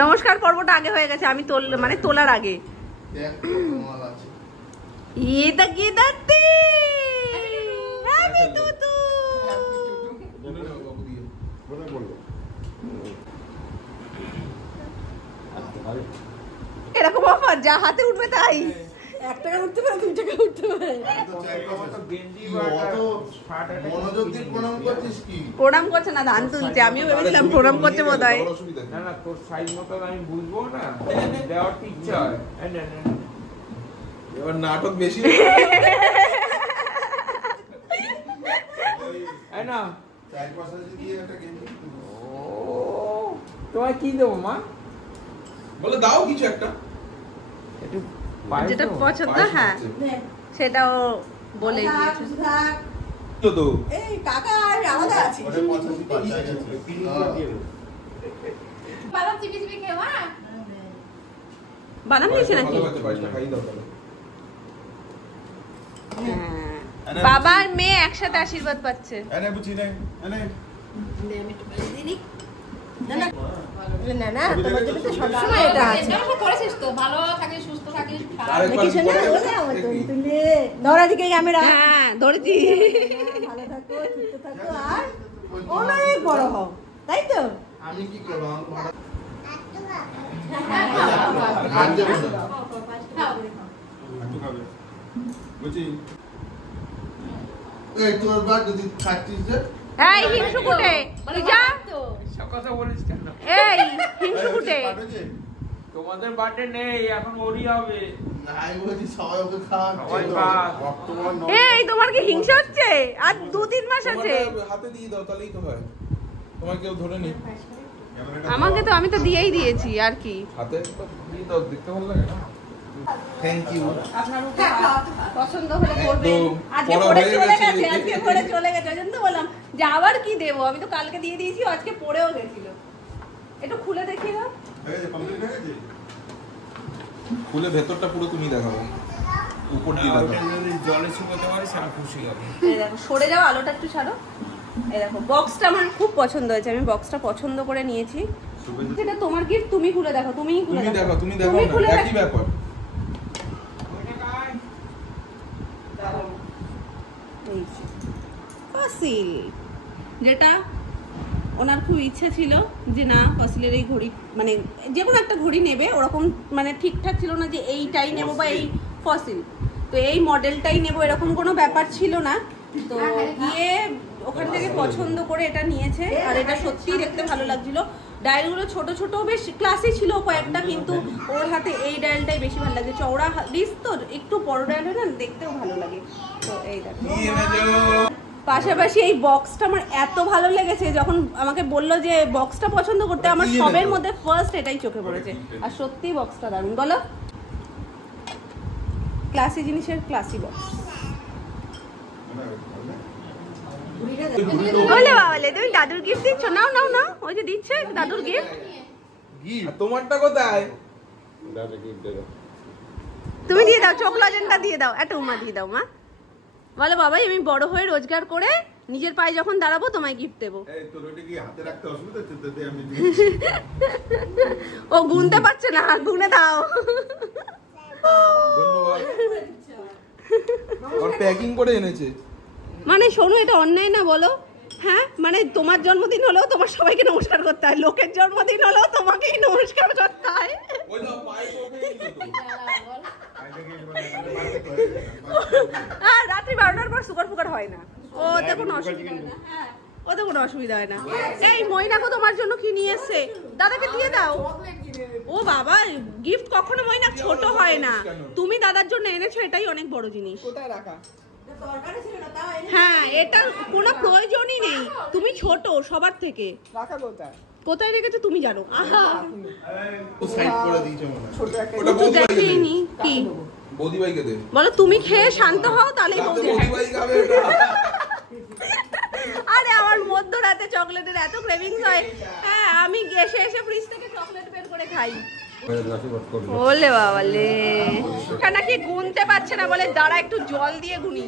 নমস্কার পর্বটা আগে হয়ে গেছে, আমি মানে তোলার আগে। এটা কি দাঁতি এরকম অফার যা হাতে উঠবে তাই। 1 টাকা উঠতে পারে, 2 টাকা উঠতে পারে। প্রণাম করছে না, ধান তুলছে। আমিও ভেবেছিলাম প্রণাম করছে বোধ হয়। নাটক বেশি তোমায় কি দেবো মা? বলে দাও কিছু একটা, যেটা পছন্দ। হ্যাঁ সেটাও বলে দিয়েছে তো। এই কাকা আলাদা আছে। বাদাম চিবি চিবি খেওয়া। বাদাম নিয়েছে নাকি? বাবা আর মেয়ে একসাথে আশীর্বাদ পাচ্ছে। না না তোমার জন্য তো সবসময় এটা আছে। করেছিস তো, ভালো থাকিস, সুস্থ থাকিস। ধরা দিকে ক্যামেরা। হ্যাঁ ধরেছি। ভালো থাকো, সুস্থ থাকো আর অনেক বড় হও, তাই তো? আমি কি করব? এই তোর বাদ যদি খাচ্ছিস যে এই হিংসুকুটে তুই যা। কথা বলিস কেন? এই হিংসুকুটে তোমাদের বার্থডে নেই, এখন ওরই হবে। নাই বলি সবাই ওকে খাওয়াচ্ছে। সবাই খায়। এই তোমার কি হিংসা হচ্ছে? আর 2-3 মাস আছে। হাতে দিয়ে দাও তাহলেই তো হয়। তোমার কেউ ধরে নি? আমাকে তো আমি তো দিয়েই দিয়েছি আর কি। হাতে তো দিয়ে দাও, দেখতে ভালো লাগে না? Thank you. আপনার পছন্দ হলে করবেন। আজকে পরে চলে গেছে, আজকে পরে চলে গেছে। ওই জন্য তো বললাম যে আবার কি দেবো, আমি তো কালকে দিয়ে দিয়েছি, আজকে পরেও গেছিল। একটু খুলে দেখিয়ে দাও। খুলে ভেতরটা পুরো তুমি দেখাবো, উপর দিয়ে দেখাবো। যদি জলে শুকোতে পারি সেটা খুশি হবে। এই দেখো সরে যাও, আলোটা একটু ছাড়ো। এই দেখো বক্সটা আমার খুব পছন্দ হয়েছে, আমি বক্সটা পছন্দ করে নিয়েছি। সেটা তোমার গিফট, তুমি খুলে দেখো। তুমিই খুলে দেখো। তুমি দেখো না, একই ব্যাপার। ফসিল, যেটা ওনার খুব ইচ্ছে ছিল যে না ফসিলের এই ঘড়ি, মানে যে কোনো একটা ঘড়ি নেবে, ওরকম মানে ঠিকঠাক ছিল না যে এইটাই নেবো বা এই ফসিল, তো এই মডেলটাই নেবো এরকম কোনো ব্যাপার ছিল না। তো গিয়ে ওখান থেকে পছন্দ করে এটা নিয়েছে, আর এটা সত্যিই দেখতে ভালো লাগছিল। ডায়ালগুলো ছোট ছোট বেশ ক্লাসি ছিল কয়েকটা, কিন্তু ওর হাতে এই ডায়ালটাই বেশি ভালো লাগে। চওড়া রিস্ক তো, একটু বড় ডায়াল হয় না, দেখতেও ভালো লাগে। তো এই দেখো, পাশাপাশি এই বক্সটা আমার এত ভালো লেগেছে, যখন আমাকে বললো যে বক্সটা পছন্দ করতে, আমার সবের মধ্যে ফার্স্ট এটাই চোখে পড়েছে। আর সত্যি বক্সটা দারুণ। বলো, ক্লাসি জিনিসের ক্লাসি বক্স। বলে বাবালে তুমি দাদুর গিফট দিচ্ছ? নাও নাও নাও, ওই যে দিচ্ছে দাদুর গিফট। তোমারটা কোথায়? তুমি দিয়ে দাও, চকলেটটা দিয়ে দাও, একটা উমা দিয়ে দাও মা। বলে বাবাই আমি বড় হয়ে রোজগার করে নিজের পায়ে যখন দাঁড়াবো তোমায় গিফট দেবো। ও গুনতে পারছে না, গুনে দাও। ধন্যবাদ। প্যাকিং করে এনেছে। মানে শোনো, এটা অন্যায় না বলো? হ্যাঁ মানে তোমার জন্মদিন হলেও তোমার সবাইকে নমস্কার করতে হয়, লোকের জন্মদিন হলেও তোমাকেই নমস্কার করতে হয়। আর রাত্রি 12টার পর সুগার ফুগার হয় না, ওতে কোনো অসুবিধা হয় না। হ্যাঁ ওতে কোনো অসুবিধা হয় না। এই ময়নাকো তোমার জন্য কি নিয়ে এসছে, দাদাকে দিয়ে দাও। ও বাবা, গিফট কখনো ময়নাক ছোট হয় না, তুমি দাদার জন্য এনেছো, এটাই অনেক বড় জিনিস। কোথায় রাখা? হ্যাঁ এটা কোনো প্রয়োজনই নেই, তুমি ছোট সবার থেকে। রাখা কোথায়? কোথায় রেখেছো তুমি জানো। আহা ও সাইড করে দিয়েছে মনে হয়। ছোট একটা ওটা বৌদি ভাইকে দে। দেখিনি কি বৌদি ভাইকে দে। বলো, তুমি খেয়ে শান্ত হও তাহলেই বৌদি। বৌদি ভাই খাবে এটা। আরে আমার মধ্যরাতে চকলেটের এত ক্রেভিংস হয়। হ্যাঁ আমি এসে এসে ফ্রিজ থেকে চকলেট বের করে খাই। বলে বাবালে, নাকি গুনতে পারছে না, বলে দাঁড়া একটু জল দিয়ে গুনি।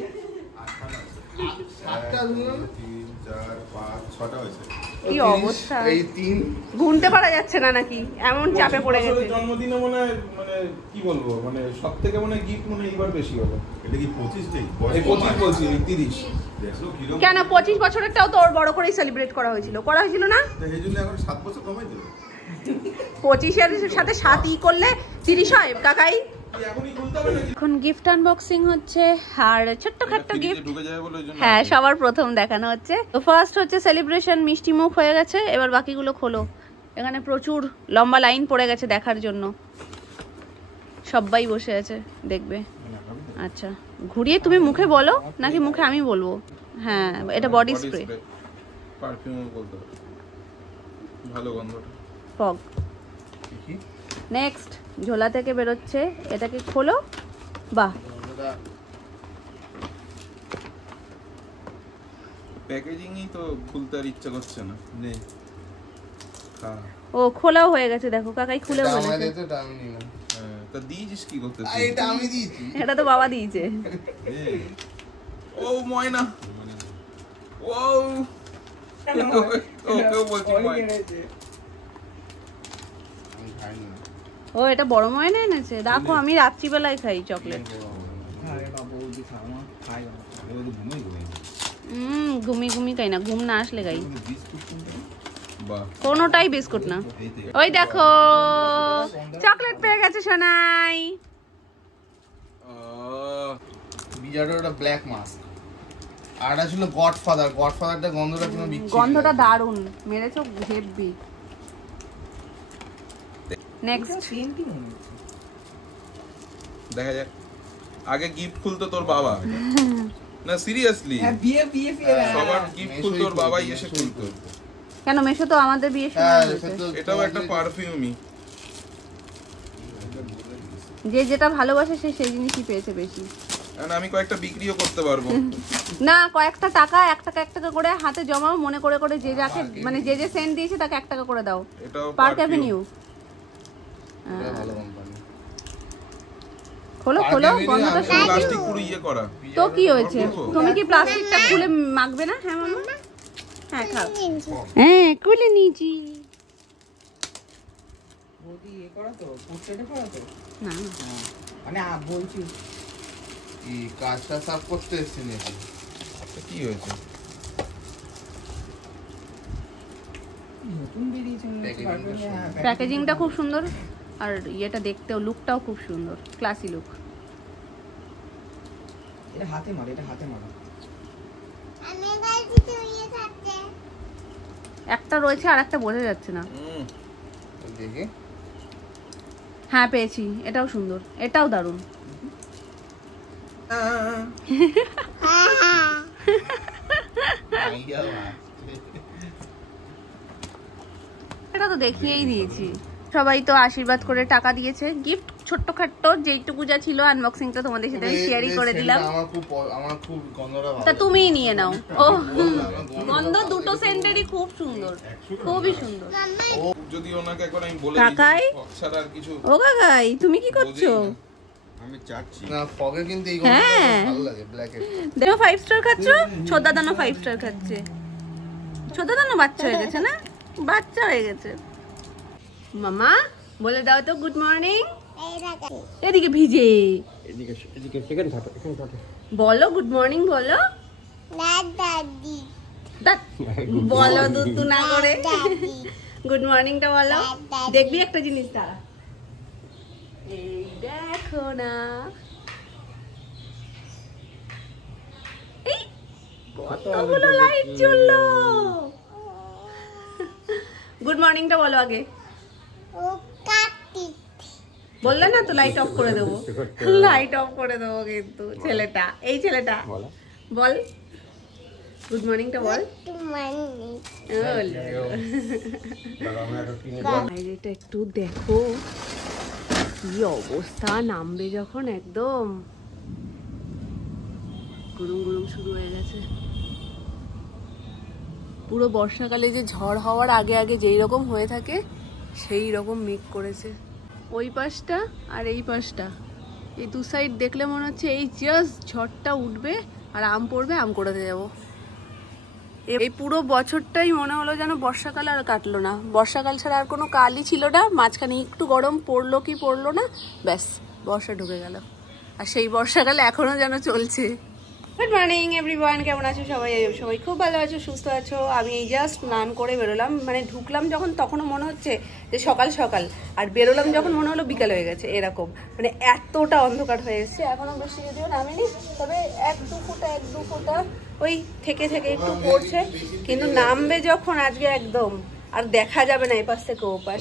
তিন, চার, পাঁচ, ছটা হয়েছে। কি অবস্থা, এই 3 গুনতে পারা যাচ্ছে না নাকি, এমন চাপে পড়ে 25 গেছে। বছরের জন্মদিনে মনে হয় মানে কি বলবো মানে সব থেকে মনে হয় গিফট মনে হয় এবার বেশি হবে। এটা কি 25 নেই? এই 25 বলছি, এই 30। দেখো কিরকম। কেন 25 বছরেরটাও তো ওর বড় করেই সেলিব্রেট করা হয়েছিল না? তো এই জন্য এখন 7 বছর কমাই দেবে। 25-এর সাথে 7 করলে 30 হয় কাকাই। এখনই খুলতে হবে নাকি? এখন গিফট আনবক্সিং হচ্ছে আর ছোট্টখাট্ট ফ্রিজে গিফট। ঢুকে যায় বলে ওই জন্য হ্যাঁ, আছে। সবার প্রথম দেখানো হচ্ছে। তো ফার্স্ট হচ্ছে সেলিব্রেশন, মিষ্টি মুখ হয়ে গেছে, এবার বাকিগুলো খোলো। এখানে প্রচুর লম্বা লাইন পড়ে গেছে দেখার জন্য, সবাই বসে আছে দেখবে। আচ্ছা, ঘুরিয়ে তুমি মুখে বলো নাকি মুখে আমি বলবো? হ্যাঁ, এটা বডি স্প্রে, পারফিউম বলতে হবে, ভালো গন্ধটা। ফগ। নেক্সট ঝোলা থেকে বেরোচ্ছে, এটাকে খোলো। বাহ, প্যাকেজিংই তো খুলতে আর ইচ্ছা করছে না। নেই। হ্যাঁ, ও খোলাও হয়ে গেছে, দেখো কাকাই খুলে বলেছে। এটা আমি নিলাম। তা দিয়েছিস কি করতে? এটা আমি দিয়েছি। এটা তো বাবা দিয়েছে। ও ময়না, ও ওকেও বলছি ময়না। আমি খাইনি। ও এটা বড় ময়না এনেছে, দেখো আমি রাত্রিবেলায় খাই চকলেট। ঘুমি ঘুমি খাই না, ঘুম না আসলে খাই। বাহ, কোনোটাই বিস্কুট না। ওই দেখো চকলেট পেয়ে গেছে সোনাই। বিজাটা ওটা ব্ল্যাক মাস্ক। আর এটা ছিল গডফাদার। গডফাদারটা গন্ধটা কোনো বিচ্ছিরি। গন্ধটা দারুণ, মেরেছো হেভি। নেক্সট দেখা যাক। আগে গিফট খুলতো তোর বাবা, না সিরিয়াসলি সবার গিফট খুলতো তোর বাবাই এসে খুলতো। কেন, মেশো তো আমাদের বিয়ে হ্যাঁ, সময় হয়েছে। এটাও একটা পারফিউমই। যে যেটা ভালোবাসে সে সেই জিনিসই পেয়েছে বেশি। আর আমি কয়েকটা বিক্রিও করতে পারবো। না, কয়েকটা টাকা 1 টাকা 1 টাকা করে হাতে জমাও, মনে করে করে যে যাকে মানে যে যে সেন্ট দিয়েছে তাকে 1 টাকা করে দাও। এটাও পার্ক অ্যাভিনিউ। এটা ভালো কোম্পানি। খোলো Park খোলো, Avenue গন্ধটা আমি- শুঁকে। প্লাস্টিক পুরো ইয়ে করা। তো কি হয়েছে, করবো? তুমি কি প্লাস্টিকটা খুলে মাখবে না? হ্যাঁ মামা, হ্যাঁ খাও। হ্যাঁ খুলে নিয়েছি। না মানে বলছি এই কাজটা সাফ করতে এসেছি নাকি? কি হয়েছে? নতুন বেরিয়েছে মনে হচ্ছে Packaging টা পারফিউমে, হ্যাঁ, প্যাকেজিংটা খুব সুন্দর, আর ইয়েটা দেখতেও লুকটাও খুব সুন্দর, ক্লাসি লুক। এটা হাতে মারো, এটা হাতে মারো। একটা রয়েছে আর একটা বোঝা যাচ্ছে না। দেখি। হ্যাঁ পেয়েছি, এটাও সুন্দর, এটাও দারুণ। আইডিয়া বাস। এটা তো দেখিয়েই দিয়েছি। সবাই তো আশীর্বাদ করে টাকা দিয়েছে, গিফট ছোট্টখাট্ট যেইটুকু যা ছিল আনবক্সিংটা তোমাদের সাথে শেয়ারই করে দিলাম। আমার খুব গন্ধটা ভালো। তা তুমিই নিয়ে নাও। ও বললাম, গন্ধ দুটো সেন্টেরই খুব সুন্দর, খুবই সুন্দর। যদি ওনাকে এখন আমি বলে কাকাই? দিই ফগ ছাড়া আর কিছু ও কাকাই তুমি কি করছো? বোঝেই না। আমি চাচ্ছি। না ফগে কিন্তু এই গন্ধটা হ্যাঁ। ভালো লাগে ব্ল্যাকে। দেখো 5 স্টার খাচ্ছ, ছোদাদানো 5 স্টার খাচ্ছে। ছোদাদানো বাচ্চা হয়ে গেছে না, বাচ্চা হয়ে গেছে। মামা বলে দাও তো গুড মর্নিং। এদিকে ভিজে বলো গুড মর্নিং বলো। ধ্যাৎ, বলো দুতু না করে গুড মর্নিংটা বলো। দেখবি একটা জিনিস দাঁড়া, এই দেখো না, এই কতগুলো লাইট জ্বললো। গুড মর্নিংটা বলো আগে। বললে না তো লাইট অফ করে দেবো, লাইট অফ করে দেবো কিন্তু। ছেলেটা, এই ছেলেটা বল গুড মর্নিংটা বল। বাইরেটা একটু দেখো কি অবস্থা, নামবে যখন একদম গুরুম গুরুম শুরু হয়ে গেছে। পুরো বর্ষাকালে যে ঝড় হওয়ার আগে আগে যেই রকম হয়ে থাকে সেই রকম মেঘ করেছে। ওই পাশটা আর এই পাশটা, এই দু সাইড দেখলে মনে হচ্ছে এই জাস্ট ঝড়টা উঠবে আর আম পড়বে, আম কুড়াতে যাবো। এই পুরো বছরটাই মনে হলো যেন বর্ষাকাল আর কাটলো না। বর্ষাকাল ছাড়া আর কোনো কালই ছিল না। মাঝখানে একটু গরম পড়লো কি পড়লো না, ব্যাস বর্ষা ঢুকে গেল। আর সেই বর্ষাকাল এখনো যেন চলছে। গুড মর্নিং এভরিওয়ান, কেমন আছো সবাই? সবাই খুব ভালো আছো, সুস্থ আছো। আমি এই জাস্ট স্নান করে বেরোলাম, মানে ঢুকলাম যখন তখনও মনে হচ্ছে যে সকাল সকাল, আর বেরোলাম যখন মনে হলো বিকাল হয়ে গেছে। এরকম মানে এতটা অন্ধকার হয়ে এসছে। এখনো বৃষ্টি যদিও নামেনি, তবে এক দু ফোঁটা ওই থেকে একটু পড়ছে, কিন্তু নামবে যখন আজকে একদম আর দেখা যাবে না এপাশ থেকে ওপাশ।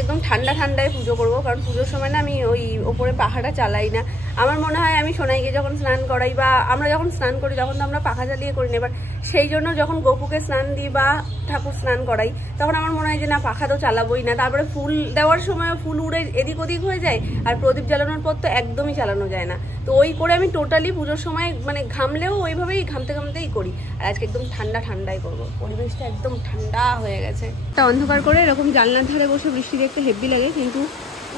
একদম ঠান্ডা ঠান্ডায় পুজো করবো, কারণ পুজোর সময় না আমি ওই ওপরে পাখাটা চালাই না। আমার মনে হয় আমি সোনাইকে যখন স্নান করাই বা আমরা যখন স্নান করি তখন তো আমরা পাখা চালিয়ে করি না, এবার সেই জন্য যখন গোপুকে স্নান দিই বা ঠাকুর স্নান করাই তখন আমার মনে হয় যে না পাখা তো চালাবোই না। তারপরে ফুল দেওয়ার সময় ফুল উড়ে এদিক ওদিক হয়ে যায়, আর প্রদীপ জ্বালানোর পর তো একদমই চালানো যায় না। তো ওই করে আমি টোটালি পুজোর সময় মানে ঘামলেও ওইভাবেই ঘামতেই করি। আর আজকে একদম ঠান্ডাই করবো, পরিবেশটা একদম ঠান্ডা হয়ে গেছে। একটা অন্ধকার করে এরকম জানলার ধারে বসে বৃষ্টি দেখতে হেব্বি লাগে, কিন্তু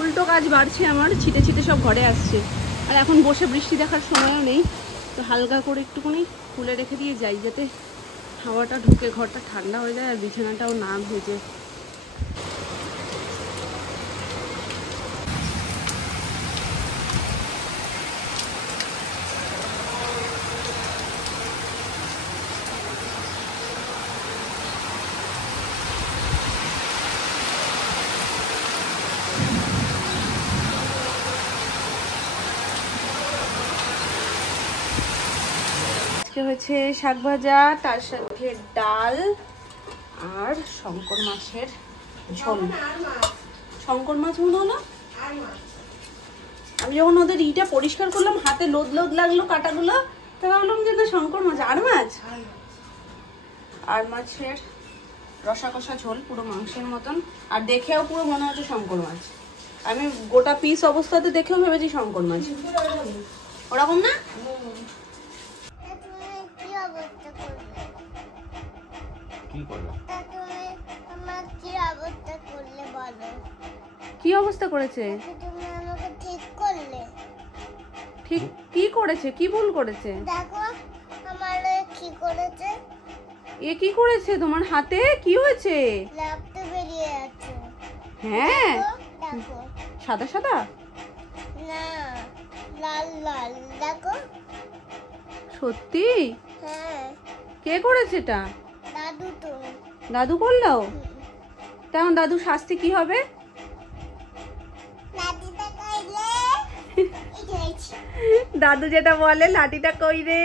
উল্টো কাজ বাড়ছে আমার, ছিটে সব ঘরে আসছে। আর এখন বসে বৃষ্টি দেখার সময়ও নেই, তো হালকা করে একটুখানি খুলে রেখে দিয়ে যাই, যাতে হাওয়াটা ঢুকে ঘরটা ঠান্ডা হয়ে যায় আর বিছানাটাও না ভেজে। হয়েছে শাক ভাজা, তার সাথে ডাল আর শঙ্কর মাছের ঝোল। শঙ্কর মাছ মনে হলো, আমি যখন ওদের ইটা পরিষ্কার করলাম হাতে লোদ লাগলো কাটাগুলো, তা ভাবলাম যে না শঙ্কর মাছ। আর মাছের রসা কষা ঝোল, পুরো মাংসের মতন, আর দেখেও পুরো মনে হচ্ছে শঙ্কর মাছ। আমি গোটা পিস অবস্থাতে দেখেও ভেবেছি শঙ্কর মাছ। ওরকম না? কি অবস্থা করেছে? ঠিক কি করেছে? কি ভুল করেছে? দেখো আমার কি করেছে। এ কি করেছে? তোমার হাতে কি হয়েছে? রক্ত বেরিয়ে আছে। হ্যাঁ দেখো, সাদা সাদা না, লাল লাল। দেখো সত্যি? হ্যাঁ। কে করেছে এটা? দাদু। তো দাদু করলো? তেমন দাদু শাস্তি কি হবে? দাদু যেটা বলে লাঠিটা কই রে,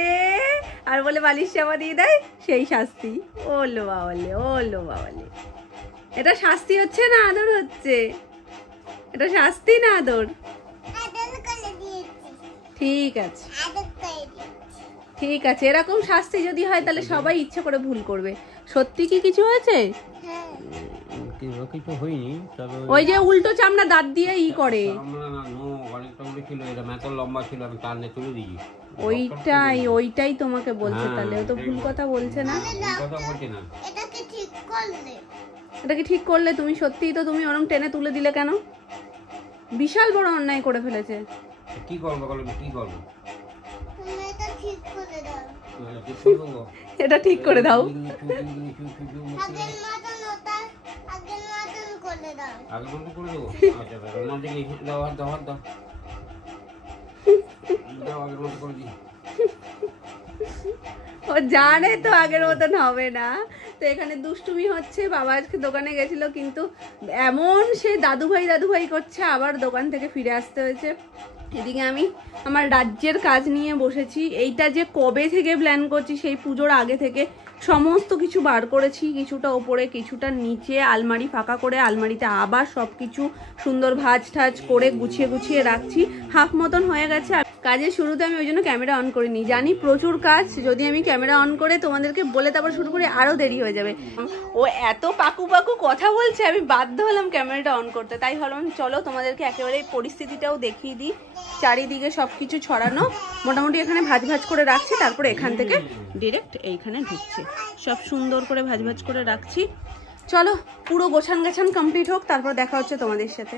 আর বলে বালিশ চাপা দিয়ে দেয়, সেই শাস্তি। ওলো বাবালে, এটা শাস্তি হচ্ছে না আদর হচ্ছে? এটা শাস্তি না আদর? ঠিক আছে, এরকম শাস্তি যদি হয় তাহলে সবাই ইচ্ছে করে ভুল করবে। সত্যি কি কিছু হয়েছে? কিছু হয়নি, তবে ওই যে উল্টো চামড়া দাঁত দিয়ে ই করে, লম্বা ছিল, আমি টানে তুলে দিই। ওইটাই তোমাকে বলছে। তাহলে ও তো ভুল কথা বলছে না। এটাকে ঠিক করলে তুমি সত্যিই তো, তুমি ওরম টেনে তুলে দিলে কেন? বিশাল বড় অন্যায় করে ফেলেছে। কি করবো কি করবো? এটা ঠিক করে দাও। ও জানে তো আগের মতন হবে না। তো এখানে দুষ্টুমি হচ্ছে। বাবা আজকে দোকানে গেছিল, কিন্তু এমন সে দাদু ভাই করছে, আবার দোকান থেকে ফিরে আসতে হয়েছে। এদিকে আমি আমার রাজ্যের কাজ নিয়ে বসেছি। এইটা যে কবে থেকে প্ল্যান করছি, সেই পুজোর আগে থেকে সমস্ত কিছু বার করেছি, কিছুটা ওপরে কিছুটা নিচে, আলমারি ফাঁকা করে আলমারিতে আবার সব কিছু সুন্দর ভাজ ঠাজ করে গুছিয়ে রাখছি। হাফ মতন হয়ে গেছে। কাজের শুরুতে আমি ওই জন্য ক্যামেরা অন করিনি, জানি প্রচুর কাজ। যদি আমি ক্যামেরা অন করে তোমাদেরকে বলে তারপর শুরু করি আরও দেরি হয়ে যাবে। ও এত পাকু কথা বলছে, আমি বাধ্য হলাম ক্যামেরাটা অন করতে। তাই ভাবলাম চলো তোমাদেরকে একেবারে পরিস্থিতিটাও দেখিয়ে দিই। চারিদিকে সব কিছু ছড়ানো, মোটামুটি এখানে ভাজ করে রাখছি, তারপরে এখান থেকে ডিরেক্ট এইখানে ঢুকছে। সব সুন্দর করে ভাজ করে রাখছি। চলো পুরো গোছান গাছান কমপ্লিট হোক, তারপর দেখা হচ্ছে তোমাদের সাথে।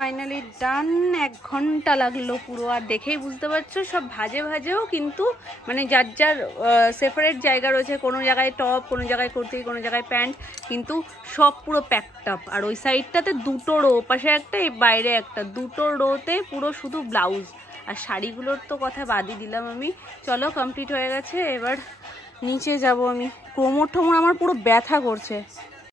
ফাইনালি ডান। 1 ঘন্টা লাগলো পুরো। আর দেখেই বুঝতে পারছো সব ভাজে ভাজেও কিন্তু মানে যার যার সেপারেট জায়গা রয়েছে, কোনো জায়গায় টপ, কোনো জায়গায় কুর্তি, কোনো জায়গায় প্যান্ট, কিন্তু সব পুরো প্যাকড আপ। আর ওই সাইডটাতে 2টো রো, পাশে একটা এই বাইরে একটা, 2টো রোতে পুরো শুধু ব্লাউজ। আর শাড়িগুলোর তো কথা বাদই দিলাম আমি। চলো কমপ্লিট হয়ে গেছে, এবার নিচে যাব আমি। কোমর টোমর আমার পুরো ব্যথা করছে।